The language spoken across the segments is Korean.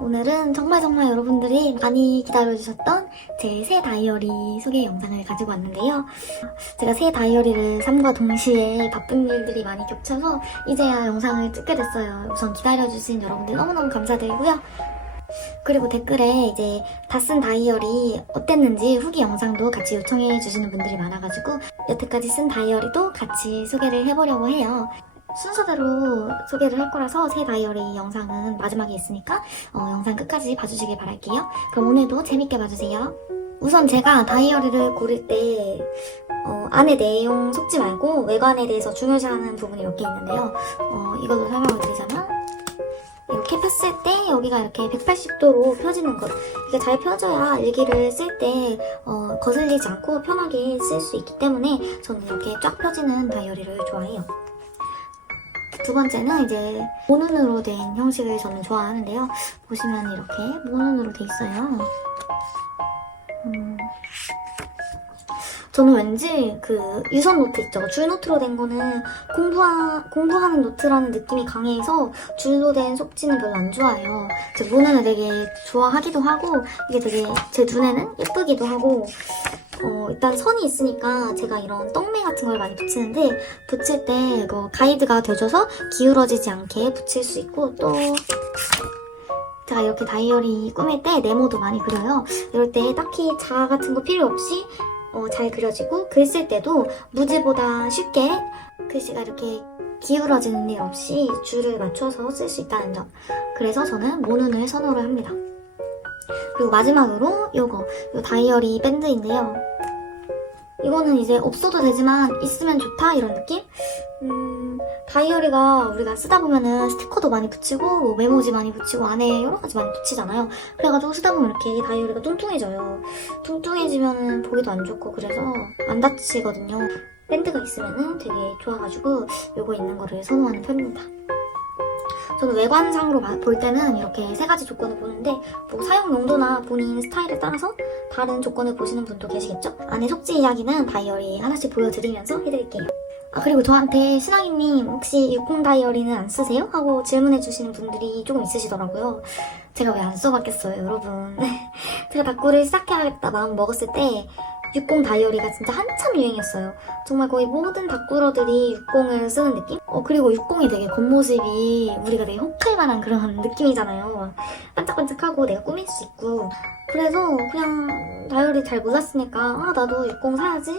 오늘은 정말 여러분들이 많이 기다려주셨던 제 새 다이어리 소개 영상을 가지고 왔는데요. 제가 새 다이어리를 삶과 동시에 바쁜 일들이 많이 겹쳐서 이제야 영상을 찍게 됐어요. 우선 기다려주신 여러분들 너무너무 감사드리고요. 그리고 댓글에 이제 다 쓴 다이어리 어땠는지 후기 영상도 같이 요청해 주시는 분들이 많아가지고 여태까지 쓴 다이어리도 같이 소개를 해보려고 해요. 순서대로 소개를 할 거라서 새 다이어리 영상은 마지막에 있으니까 영상 끝까지 봐주시길 바랄게요. 그럼 오늘도 재밌게 봐주세요. 우선 제가 다이어리를 고를 때 안에 내용 속지 말고 외관에 대해서 중요시하는 부분이 몇 개 있는데요. 이걸로 설명을 드리자면 이렇게 폈을 때 여기가 이렇게 180도로 펴지는 것, 이게 잘 펴져야 일기를 쓸 때 거슬리지 않고 편하게 쓸 수 있기 때문에 저는 이렇게 쫙 펴지는 다이어리를 좋아해요. 두 번째는 이제 모눈으로 된 형식을 저는 좋아하는데요. 보시면 이렇게 모눈으로 돼 있어요. 저는 왠지 그 유선 노트 있죠. 줄 노트로 된 거는 공부하는 노트라는 느낌이 강해서 줄로 된 속지는 별로 안 좋아해요. 제 모눈을 되게 좋아하기도 하고 이게 되게 제 눈에는 예쁘기도 하고 일단 선이 있으니까 제가 이런 떡메 같은 걸 많이 붙이는데 붙일 때 이거 가이드가 되어줘서 기울어지지 않게 붙일 수 있고 또 제가 이렇게 다이어리 꾸밀 때 네모도 많이 그려요. 이럴 때 딱히 자 같은 거 필요 없이 잘 그려지고 글 쓸 때도 무지보다 쉽게 글씨가 이렇게 기울어지는 일 없이 줄을 맞춰서 쓸 수 있다는 점. 그래서 저는 모눈을 선호를 합니다. 그리고 마지막으로 요 다이어리 밴드인데요. 이거는 이제 없어도 되지만 있으면 좋다 이런 느낌? 다이어리가 우리가 쓰다 보면은 스티커도 많이 붙이고 뭐 메모지 많이 붙이고 안에 여러 가지 많이 붙이잖아요. 그래가지고 쓰다 보면 이렇게 다이어리가 뚱뚱해져요. 뚱뚱해지면은 보기도 안 좋고 그래서 안 다치거든요. 밴드가 있으면은 되게 좋아가지고 요거 있는 거를 선호하는 편입니다. 저는 외관상으로 볼 때는 이렇게 세 가지 조건을 보는데 뭐 사용 용도나 본인 스타일에 따라서 다른 조건을 보시는 분도 계시겠죠? 안에 속지 이야기는 다이어리 하나씩 보여드리면서 해드릴게요. 그리고 저한테 신앙이님 혹시 60 다이어리는 안 쓰세요? 하고 질문해주시는 분들이 조금 있으시더라고요. 제가 왜 안 써봤겠어요, 여러분. 제가 다꾸를 시작해야겠다 마음 먹었을 때 60 다이어리가 진짜 한참 유행이었어요. 정말 거의 모든 다꾸러들이 60을 쓰는 느낌? 그리고 60이 되게 겉모습이 우리가 되게 호쾌만한 그런 느낌이잖아요. 반짝반짝하고 내가 꾸밀 수 있고 그래서 그냥 다이어리 잘 몰랐으니까 나도 60 사야지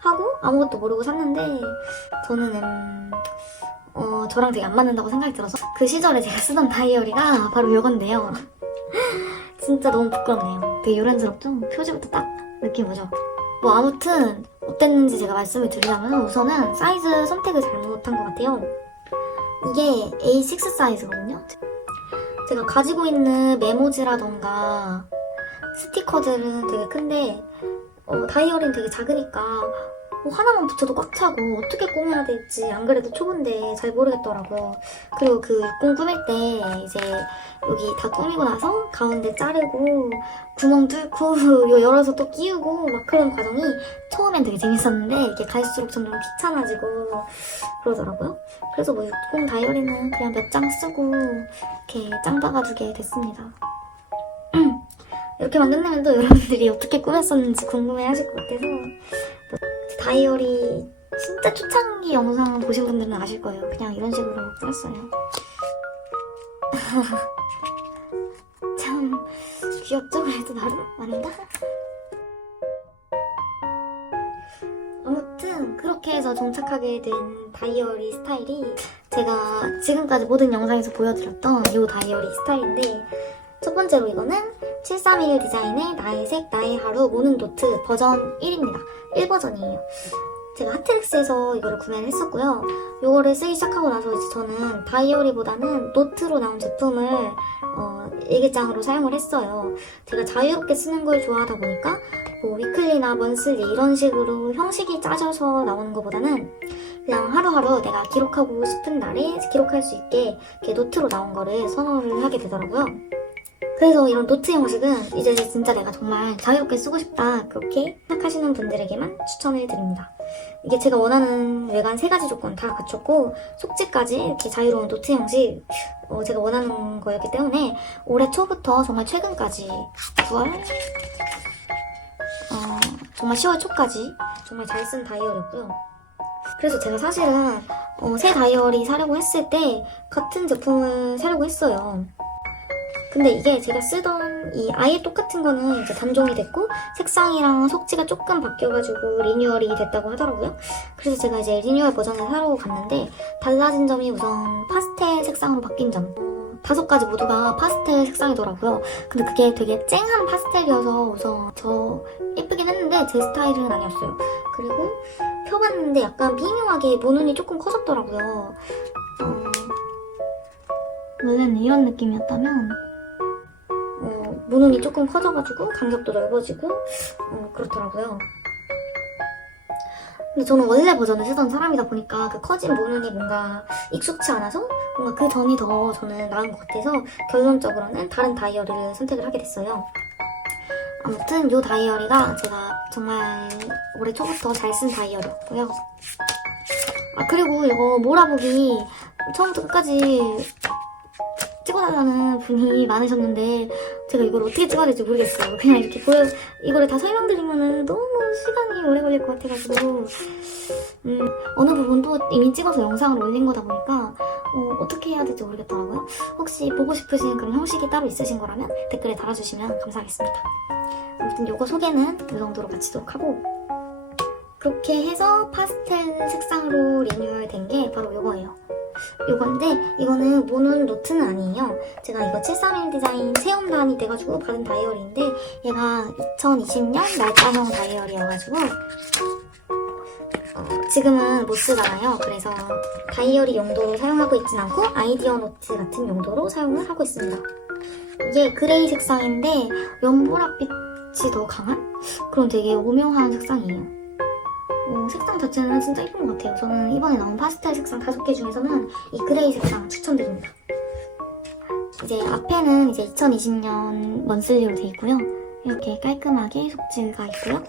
하고 아무것도 모르고 샀는데 저는 저랑 되게 안 맞는다고 생각이 들어서 그 시절에 제가 쓰던 다이어리가 바로 이건데요. 진짜 너무 부끄럽네요. 되게 요란스럽죠? 표지부터 딱 느낌 오죠? 뭐 아무튼 어땠는지 제가 말씀을 드리자면 우선은 사이즈 선택을 잘못한 것 같아요. 이게 A6 사이즈거든요. 제가 가지고 있는 메모지라던가 스티커들은 되게 큰데 다이어리는 되게 작으니까 하나만 붙여도 꽉 차고 어떻게 꾸며야 될지 안 그래도 초보인데 잘 모르겠더라고요. 그리고 그 60 꾸밀 때 이제 여기 다 꾸미고 나서 가운데 자르고 구멍 뚫고 열어서 또 끼우고 막 그런 과정이 처음엔 되게 재밌었는데 이게 갈수록 점점 귀찮아지고 그러더라고요. 그래서 뭐 60 다이어리는 그냥 몇 장 쓰고 이렇게 짱 박아두게 됐습니다. 이렇게만 끝내면 또 여러분들이 어떻게 꾸몄었는지 궁금해하실 것 같아서 다이어리 진짜 초창기 영상 보신 분들은 아실 거예요. 그냥 이런 식으로 썼어요. 참 귀엽죠? 그래도 나름 아닌가? 아무튼 그렇게 해서 정착하게 된 다이어리 스타일이 제가 지금까지 모든 영상에서 보여드렸던 이 다이어리 스타일인데 첫 번째로 이거는 731 디자인의 나의 색, 나의 하루 모눈 노트 버전 1입니다. 1버전이에요. 제가 하트렉스에서 이거를 구매를 했었고요. 이거를 쓰기 시작하고 나서 이제 저는 다이어리보다는 노트로 나온 제품을 일기장으로 사용을 했어요. 제가 자유롭게 쓰는 걸 좋아하다 보니까 뭐 위클리나 먼슬리 이런 식으로 형식이 짜져서 나오는 것보다는 그냥 하루하루 내가 기록하고 싶은 날에 기록할 수 있게 이렇게 노트로 나온 거를 선호를 하게 되더라고요. 그래서 이런 노트 형식은 이제 진짜 내가 정말 자유롭게 쓰고 싶다 그렇게 생각하시는 분들에게만 추천을 드립니다. 이게 제가 원하는 외관 3가지 조건 다 갖췄고 속지까지 이렇게 자유로운 노트 형식 제가 원하는 거였기 때문에 올해 초부터 정말 최근까지 9월 정말 10월 초까지 정말 잘 쓴 다이어리였고요. 그래서 제가 사실은 새 다이어리 사려고 했을 때 같은 제품을 사려고 했어요. 근데 이게 제가 쓰던 이 아예 똑같은 거는 이제 단종이 됐고 색상이랑 속지가 조금 바뀌어가지고 리뉴얼이 됐다고 하더라고요. 그래서 제가 이제 리뉴얼 버전을 사러 갔는데 달라진 점이 우선 파스텔 색상으로 바뀐 점. 5가지 모두가 파스텔 색상이더라고요. 근데 그게 되게 쨍한 파스텔이어서 우선 저 예쁘긴 했는데 제 스타일은 아니었어요. 그리고 펴봤는데 약간 미묘하게 모눈이 조금 커졌더라고요. 원래는 이런 느낌이었다면 모눈이 조금 커져가지고 간격도 넓어지고 그렇더라고요. 근데 저는 원래 버전을 쓰던 사람이다 보니까 그 커진 모눈이 뭔가 익숙치 않아서 뭔가 그 점이 더 저는 나은 것 같아서 결론적으로는 다른 다이어리를 선택을 하게 됐어요. 아무튼 이 다이어리가 제가 정말 올해 초부터 잘 쓴 다이어리였고요. 그리고 이거 몰아보기 처음부터 끝까지 찍어달라는 분이 많으셨는데 제가 이걸 어떻게 찍어야 될지 모르겠어요. 그냥 이렇게 이거를 다 설명드리면은 너무 시간이 오래 걸릴 것 같아가지고 어느 부분도 이미 찍어서 영상을 올린 거다 보니까 어떻게 해야 될지 모르겠더라고요. 혹시 보고 싶으신 그런 형식이 따로 있으신 거라면 댓글에 달아주시면 감사하겠습니다. 아무튼 이거 소개는 이 정도로 마치도록 하고 그렇게 해서 파스텔 색상으로 리뉴얼된 게 바로 이거예요. 이건데 이거는 모눈 노트는 아니에요. 제가 이거 731 디자인 체험단이 돼가지고 받은 다이어리인데 얘가 2020년 날짜형 다이어리여가지고 지금은 못 쓰잖아요. 그래서 다이어리 용도로 사용하고 있진 않고 아이디어 노트 같은 용도로 사용을 하고 있습니다. 이게 그레이 색상인데 연보라빛이 더 강한 그런 되게 오묘한 색상이에요. 색상 자체는 진짜 예쁜 것 같아요. 저는 이번에 나온 파스텔 색상 5개 중에서는 이 그레이 색상 추천드립니다. 이제 앞에는 이제 2020년 먼슬리로 돼 있고요. 이렇게 깔끔하게 속지가 있고요.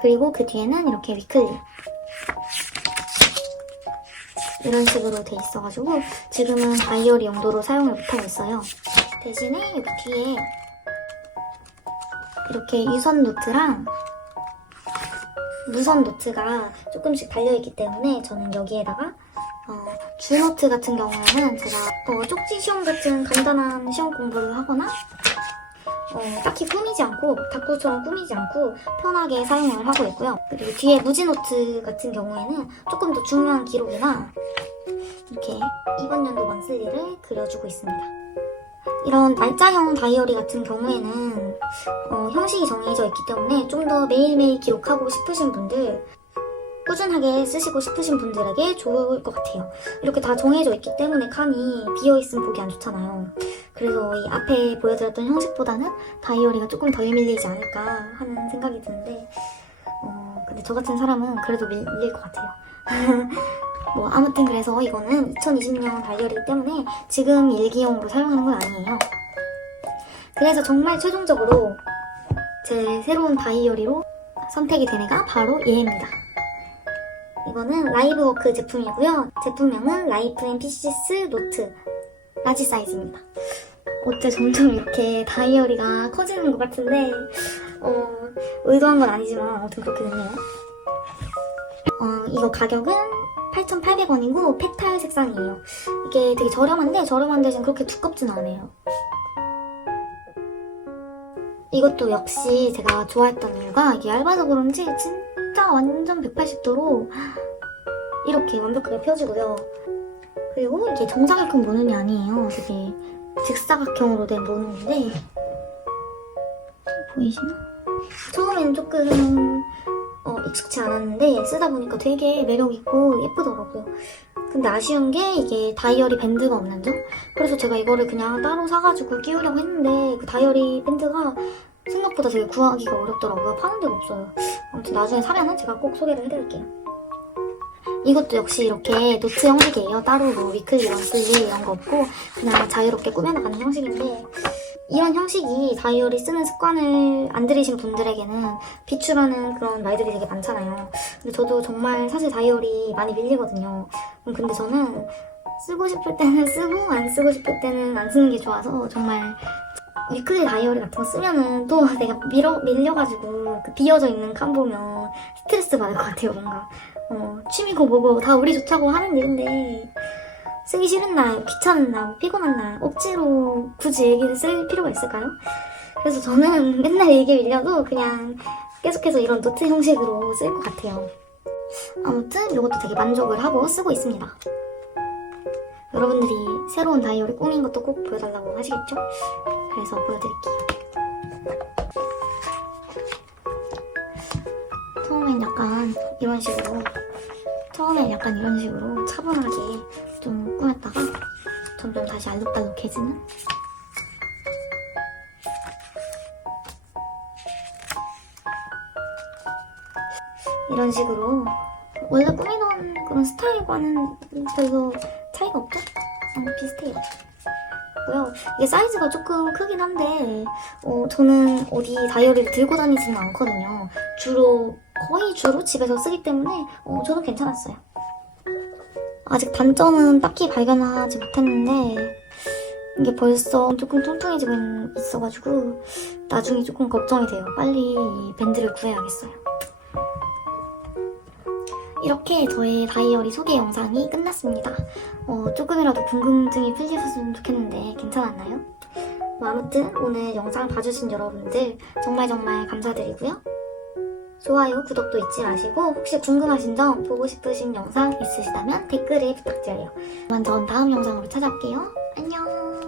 그리고 그 뒤에는 이렇게 위클리 이런 식으로 돼 있어가지고 지금은 다이어리 용도로 사용을 못하고 있어요. 대신에 여기 뒤에 이렇게 유선 노트랑 무선 노트가 조금씩 달려있기 때문에 저는 여기에다가 주노트 같은 경우에는 제가 쪽지 시험 같은 간단한 시험 공부를 하거나 딱히 꾸미지 않고 다꾸처럼 꾸미지 않고 편하게 사용을 하고 있고요. 그리고 뒤에 무지노트 같은 경우에는 조금 더 중요한 기록이나 이렇게 이번 연도 먼슬리를 그려주고 있습니다. 이런 날짜형 다이어리 같은 경우에는 형식이 정해져 있기 때문에 좀 더 매일매일 기록하고 싶으신 분들, 꾸준하게 쓰시고 싶으신 분들에게 좋을 것 같아요. 이렇게 다 정해져 있기 때문에 칸이 비어있으면 보기 안 좋잖아요. 그래서 이 앞에 보여드렸던 형식보다는 다이어리가 조금 덜 밀리지 않을까 하는 생각이 드는데 근데 저 같은 사람은 그래도 밀릴 것 같아요. 아무튼 그래서 이거는 2020년 다이어리이기 때문에 지금 일기용으로 사용하는 건 아니에요. 그래서 정말 최종적으로 제 새로운 다이어리로 선택이 된 애가 바로 얘입니다. 이거는 라이브워크 제품이고요. 제품명은 라이프 앤 피시스 노트 라지 사이즈입니다. 어째 점점 이렇게 다이어리가 커지는 것 같은데 의도한 건 아니지만 아무튼 그렇게 됐네요. 이거 가격은 8,800원이고 페탈 색상이에요. 이게 되게 저렴한데 저렴한 대신 그렇게 두껍진 않아요. 이것도 역시 제가 좋아했던 이유가 이게 얇아서 그런지 진짜 완전 180도로 이렇게 완벽하게 펴지고요. 그리고 이게 정사각형 모눈이 아니에요. 되게 직사각형으로 된 모눈인데 보이시나? 처음엔 조금 익숙치 않았는데 쓰다 보니까 되게 매력있고 예쁘더라고요. 근데 아쉬운 게 이게 다이어리 밴드가 없는 점? 그래서 제가 이거를 그냥 따로 사가지고 끼우려고 했는데 그 다이어리 밴드가 생각보다 되게 구하기가 어렵더라고요. 파는 데가 없어요. 아무튼 나중에 사면은 제가 꼭 소개를 해드릴게요. 이것도 역시 이렇게 노트 형식이에요. 따로 위클리, 먼슬리 이런 거 없고 그냥 자유롭게 꾸며나가는 형식인데 이런 형식이 다이어리 쓰는 습관을 안 들이신 분들에게는 비추라는 그런 말들이 되게 많잖아요. 근데 저도 정말 사실 다이어리 많이 밀리거든요. 근데 저는 쓰고 싶을 때는 쓰고 안 쓰고 싶을 때는 안 쓰는 게 좋아서 정말 위클리 다이어리 같은 거 쓰면은 또 내가 밀려가지고 그 비어져 있는 칸 보면 스트레스 받을 것 같아요, 뭔가. 취미고 뭐고 다 우리 좋자고 하는 일인데 쓰기 싫은 날, 귀찮은 날, 뭐 피곤한 날 억지로 굳이 일기를 쓸 필요가 있을까요? 그래서 저는 맨날 일기 밀려도 그냥 계속해서 이런 노트 형식으로 쓸 것 같아요. 아무튼 이것도 되게 만족을 하고 쓰고 있습니다. 여러분들이 새로운 다이어리 꾸민 것도 꼭 보여달라고 하시겠죠? 그래서 보여드릴게요. 처음엔 약간 이런 식으로 차분하게 좀 꾸몄다가 점점 다시 알록달록해지는 이런 식으로 원래 꾸미던 그런 스타일과는 별로 차이가 없죠? 비슷해요. 이게 사이즈가 조금 크긴 한데 저는 어디 다이어리를 들고 다니지는 않거든요. 거의 주로 집에서 쓰기 때문에 저는 괜찮았어요. 아직 단점은 딱히 발견하지 못했는데 이게 벌써 조금 뚱뚱해지고 있어가지고 나중에 조금 걱정이 돼요. 빨리 이 밴드를 구해야겠어요. 이렇게 저의 다이어리 소개 영상이 끝났습니다. 조금이라도 궁금증이 풀리셨으면 좋겠는데 괜찮았나요? 아무튼 오늘 영상 봐주신 여러분들 정말 감사드리고요. 좋아요, 구독도 잊지 마시고 혹시 궁금하신 점, 보고 싶으신 영상 있으시다면 댓글에 부탁드려요. 그럼 전 다음 영상으로 찾아올게요. 안녕!